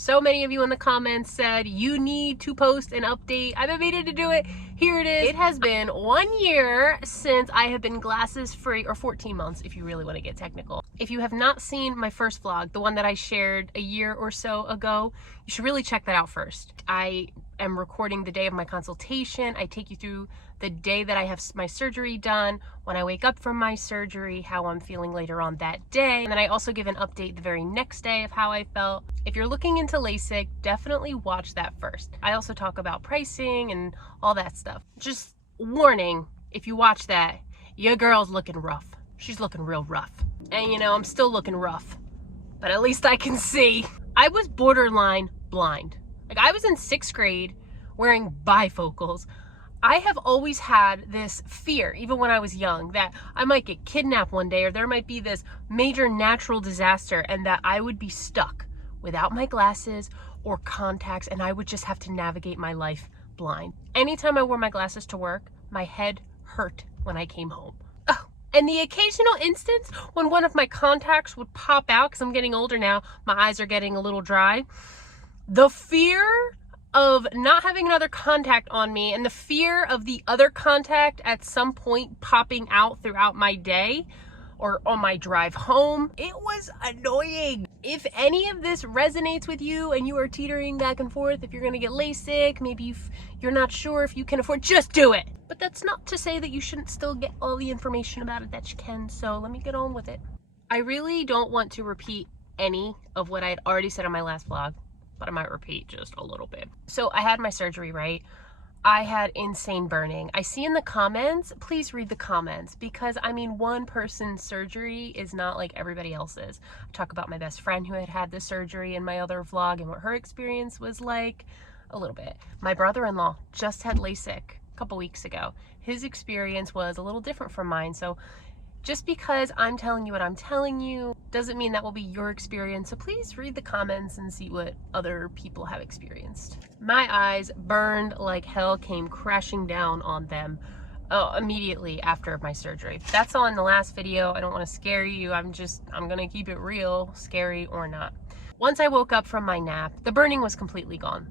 So many of you in the comments said you need to post an update. I've been meaning to do it. Here it is. It has been 1 year since I have been glasses free, or 14 months if you really want to get technical. If you have not seen my first vlog, the one that I shared a year or so ago, you should really check that out first. I am recording the day of my consultation. I take you through the day that I have my surgery done, when I wake up from my surgery, how I'm feeling later on that day. And then I also give an update the very next day of how I felt. If you're looking into Lasik, definitely watch that first. I also talk about pricing and all that stuff. Just warning, if you watch that, your girl's looking rough. She's looking real rough. And you know, I'm still looking rough, but at least I can see. I was borderline blind. Like, I was in 6th grade wearing bifocals. I have always had this fear, even when I was young, that I might get kidnapped one day, or there might be this major natural disaster and that I would be stuck without my glasses or contacts, and I would just have to navigate my life blind. Anytime I wore my glasses to work, my head hurt when I came home. Oh, and the occasional instance when one of my contacts would pop out, because I'm getting older now, my eyes are getting a little dry. The fear of not having another contact on me and the fear of the other contact at some point popping out throughout my day or on my drive home, it was annoying. If any of this resonates with you and you are teetering back and forth, if you're gonna get LASIK, maybe you're not sure if you can afford, just do it. But that's not to say that you shouldn't still get all the information about it that you can, so let me get on with it. I really don't want to repeat any of what I had already said on my last vlog, but I might repeat just a little bit. So I had my surgery, right? I had insane burning. I see in the comments, please read the comments, because I mean, one person's surgery is not like everybody else's. I talk about my best friend who had had the surgery in my other vlog and what her experience was like a little bit. My brother-in-law just had LASIK a couple weeks ago. His experience was a little different from mine. So just because I'm telling you what I'm telling you doesn't mean that will be your experience. So please read the comments and see what other people have experienced. My eyes burned like hell, came crashing down on them immediately after my surgery. That's all in the last video. I don't want to scare you. I'm gonna keep it real, scary or not. Once I woke up from my nap, the burning was completely gone.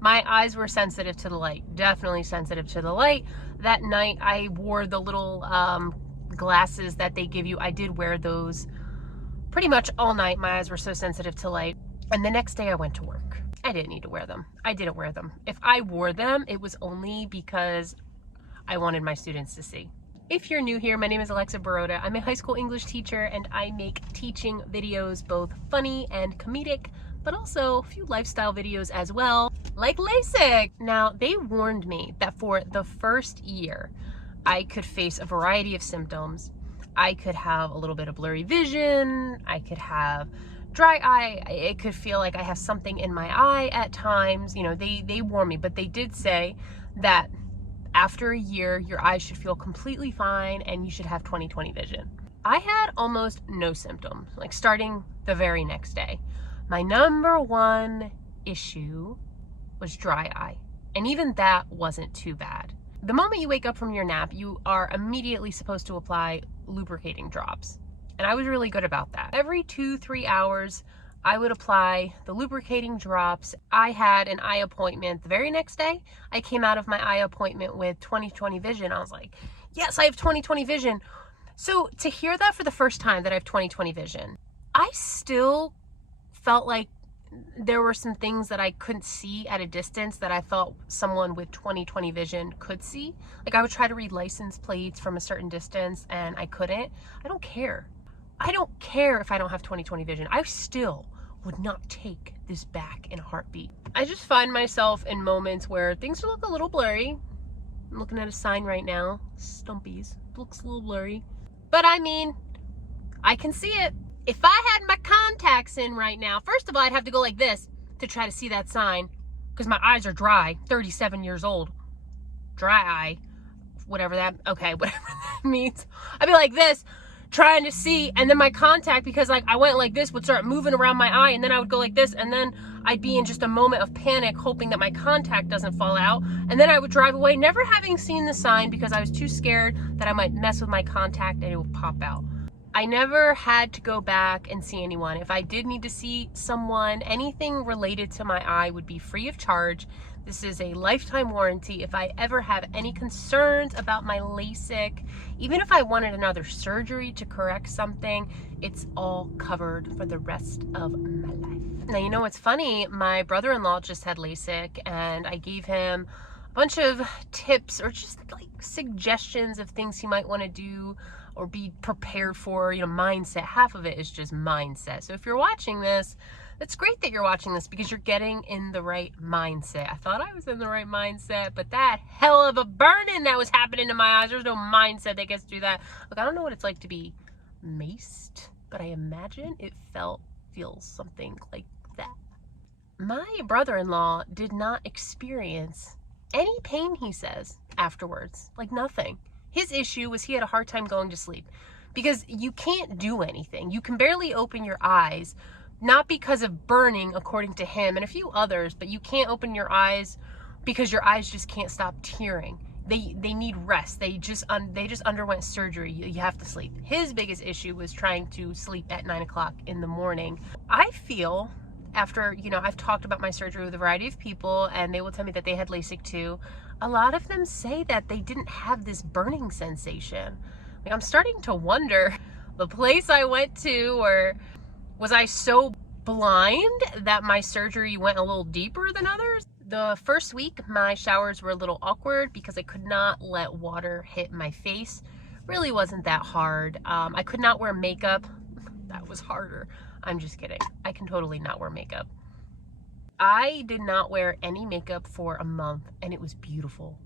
My eyes were sensitive to the light, definitely sensitive to the light. That night I wore the little glasses that they give you. I did wear those pretty much all night. My eyes were so sensitive to light. And the next day I went to work. I didn't need to wear them. I didn't wear them. If I wore them, it was only because I wanted my students to see. If you're new here, my name is Alexa Baroda. I'm a high school English teacher and I make teaching videos, both funny and comedic, but also a few lifestyle videos as well, like LASIK. Now, they warned me that for the first year, I could face a variety of symptoms. I could have a little bit of blurry vision. I could have dry eye. It could feel like I have something in my eye at times. You know, they warned me, but they did say that after a year, your eyes should feel completely fine and you should have 20/20 vision. I had almost no symptoms, like starting the very next day. My number one issue was dry eye. And even that wasn't too bad. The moment you wake up from your nap, you are immediately supposed to apply lubricating drops. And I was really good about that. Every 2-3 hours, I would apply the lubricating drops. I had an eye appointment the very next day. I came out of my eye appointment with 20/20 vision. I was like, yes, I have 20/20 vision. So to hear that for the first time that I have 20/20 vision, I still felt like there were some things that I couldn't see at a distance that I thought someone with 20/20 vision could see. Like, I would try to read license plates from a certain distance and I couldn't. I don't care. I don't care if I don't have 20/20 vision. I still would not take this back in a heartbeat. I just find myself in moments where things look a little blurry. I'm looking at a sign right now, Stumpy's. Looks a little blurry. But I mean, I can see it. If I had my contacts in right now, first of all, I'd have to go like this to try to see that sign because my eyes are dry, 37 years old. Dry eye, whatever that means. I'd be like this, trying to see, and then my contact, because like I went like this, would start moving around my eye, and then I would go like this, and then I'd be in just a moment of panic, hoping that my contact doesn't fall out, and then I would drive away, never having seen the sign because I was too scared that I might mess with my contact and it would pop out. I never had to go back and see anyone. If I did need to see someone, anything related to my eye would be free of charge. This is a lifetime warranty. If I ever have any concerns about my LASIK, even if I wanted another surgery to correct something, it's all covered for the rest of my life. Now, you know what's funny? My brother-in-law just had LASIK, and I gave him a bunch of tips or just like suggestions of things he might want to do or be prepared for, you know, mindset. Half of it is just mindset. So if you're watching this, it's great that you're watching this because you're getting in the right mindset. I thought I was in the right mindset, but that hell of a burning that was happening to my eyes, there's no mindset that gets through that. Look, I don't know what it's like to be maced, but I imagine it feels something like that. My brother-in-law did not experience any pain, he says, afterwards. Like nothing. His issue was he had a hard time going to sleep because you can't do anything. You can barely open your eyes, not because of burning, according to him and a few others, but you can't open your eyes because your eyes just can't stop tearing. They need rest. They just underwent surgery. You have to sleep. His biggest issue was trying to sleep at 9 o'clock in the morning. I feel, after, you know, I've talked about my surgery with a variety of people and they will tell me that they had LASIK too. A lot of them say that they didn't have this burning sensation. Like, I'm starting to wonder, the place I went to, or was I so blind that my surgery went a little deeper than others? The first week, my showers were a little awkward because I could not let water hit my face. Really wasn't that hard. I could not wear makeup. That was harder. I'm just kidding. I can totally not wear makeup. I did not wear any makeup for a month and it was beautiful.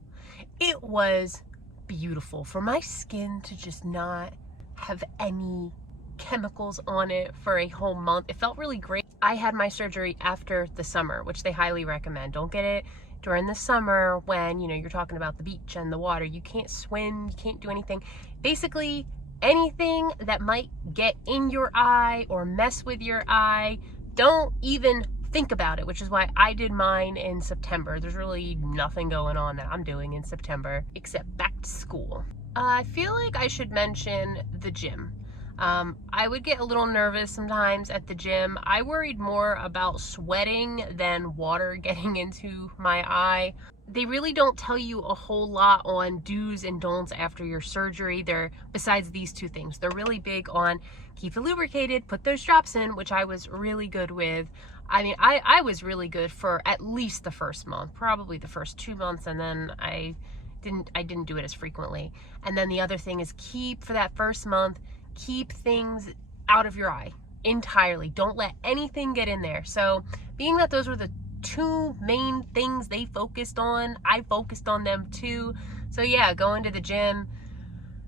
It was beautiful for my skin to just not have any chemicals on it for a whole month. It felt really great. I had my surgery after the summer, which they highly recommend. Don't get it during the summer when, you know, you're talking about the beach and the water. You can't swim, you can't do anything. Basically, anything that might get in your eye or mess with your eye, don't even think about it, which is why I did mine in September. There's really nothing going on that I'm doing in September except back to school. I feel like I should mention the gym. I would get a little nervous sometimes at the gym. I worried more about sweating than water getting into my eye. They really don't tell you a whole lot on do's and don'ts after your surgery. Besides these two things, they're really big on keep it lubricated, put those drops in, which I was really good with. I mean, I was really good for at least the first month, probably the first 2 months, and then I didn't do it as frequently. And then the other thing is for that first month, keep things out of your eye entirely. Don't let anything get in there. So being that those were the two main things they focused on, I focused on them too. So yeah, going to the gym,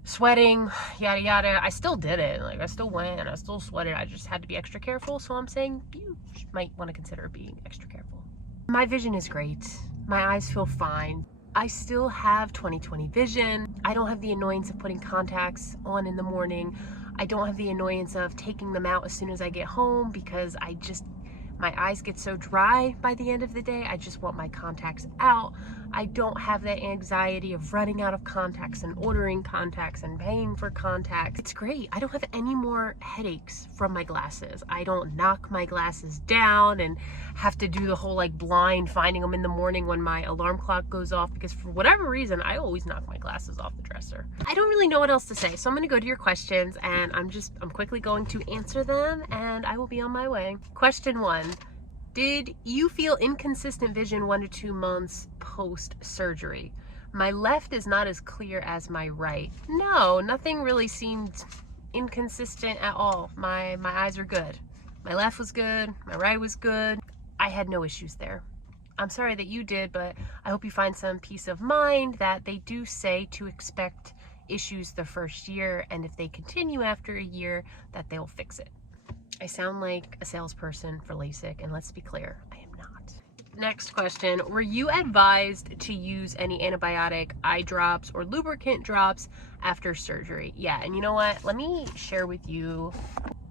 sweating, yada yada. I still did it. Like, I still went and I still sweated. I just had to be extra careful. So I'm saying you might want to consider being extra careful. My vision is great. My eyes feel fine. I still have 20/20 vision. I don't have the annoyance of putting contacts on in the morning. I don't have the annoyance of taking them out as soon as I get home because my eyes get so dry by the end of the day. I just want my contacts out. I don't have that anxiety of running out of contacts and ordering contacts and paying for contacts. It's great. I don't have any more headaches from my glasses. I don't knock my glasses down and have to do the whole like blind finding them in the morning when my alarm clock goes off, because for whatever reason, I always knock my glasses off the dresser. I don't really know what else to say, so I'm gonna go to your questions and I'm quickly going to answer them and I will be on my way. Question 1. Did you feel inconsistent vision 1 to 2 months post-surgery? My left is not as clear as my right. No, nothing really seemed inconsistent at all. My eyes are good. My left was good, my right was good. I had no issues there. I'm sorry that you did, but I hope you find some peace of mind that they do say to expect issues the first year, and if they continue after a year, that they'll fix it. I sound like a salesperson for LASIK, and let's be clear, I am not. Next question, were you advised to use any antibiotic eye drops or lubricant drops after surgery? Yeah, and you know what? Let me share with you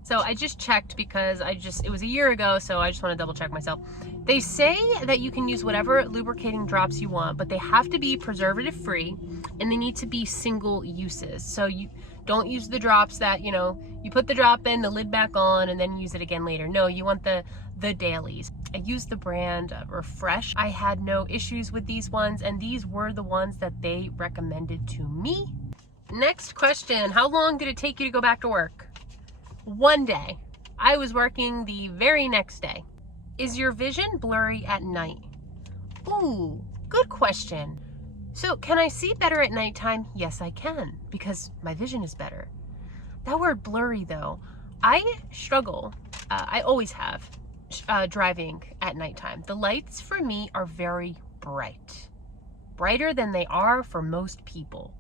So I just checked because it was a year ago, so I just want to double check myself. They say that you can use whatever lubricating drops you want, but they have to be preservative free and they need to be single uses. So you don't use the drops that, you know, you put the drop in, the lid back on, and then use it again later. No, you want the dailies. I used the brand Refresh. I had no issues with these ones, and these were the ones that they recommended to me. Next question, how long did it take you to go back to work? 1 day. I was working the very next day. Is your vision blurry at night? Ooh, good question. So can I see better at nighttime? Yes, I can, because my vision is better. That word blurry though, I struggle, I always have, driving at nighttime. The lights for me are very bright. Brighter than they are for most people.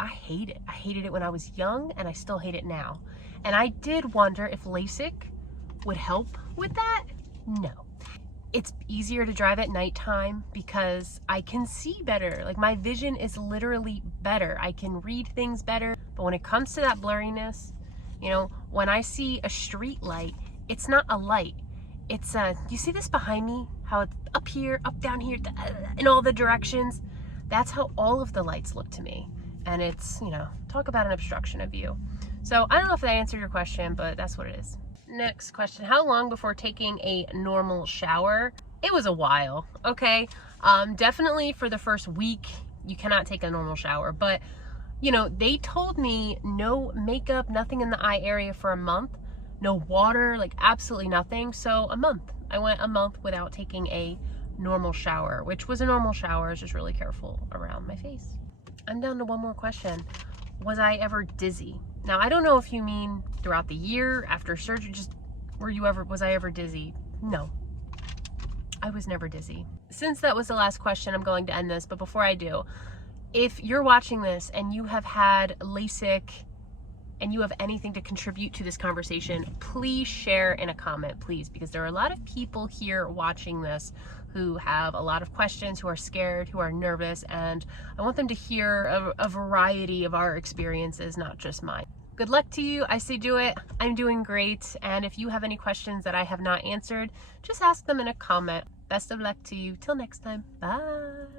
I hate it. I hated it when I was young and I still hate it now. And I did wonder if Lasik would help with that. No. It's easier to drive at nighttime because I can see better. Like my vision is literally better. I can read things better. But when it comes to that blurriness, you know, when I see a street light, it's not a light. It's you see this behind me? How it's up here, up down here, in all the directions? That's how all of the lights look to me. And it's, you know, talk about an obstruction of view. So I don't know if that answered your question, but that's what it is. Next question, how long before taking a normal shower? It was a while, okay? Definitely for the first week, you cannot take a normal shower, but you know, they told me no makeup, nothing in the eye area for a month, no water, like absolutely nothing. So a month, I went a month without taking a normal shower, which was a normal shower. I was just really careful around my face. I'm down to one more question. Was I ever dizzy? Now, I don't know if you mean throughout the year, after surgery, just was I ever dizzy? No, I was never dizzy. Since that was the last question, I'm going to end this, but before I do, if you're watching this and you have had LASIK and you have anything to contribute to this conversation, please share in a comment, please, because there are a lot of people here watching this who have a lot of questions, who are scared, who are nervous, and I want them to hear a variety of our experiences, not just mine. Good luck to you. I say do it. I'm doing great, and if you have any questions that I have not answered, just ask them in a comment. Best of luck to you. Till next time. Bye.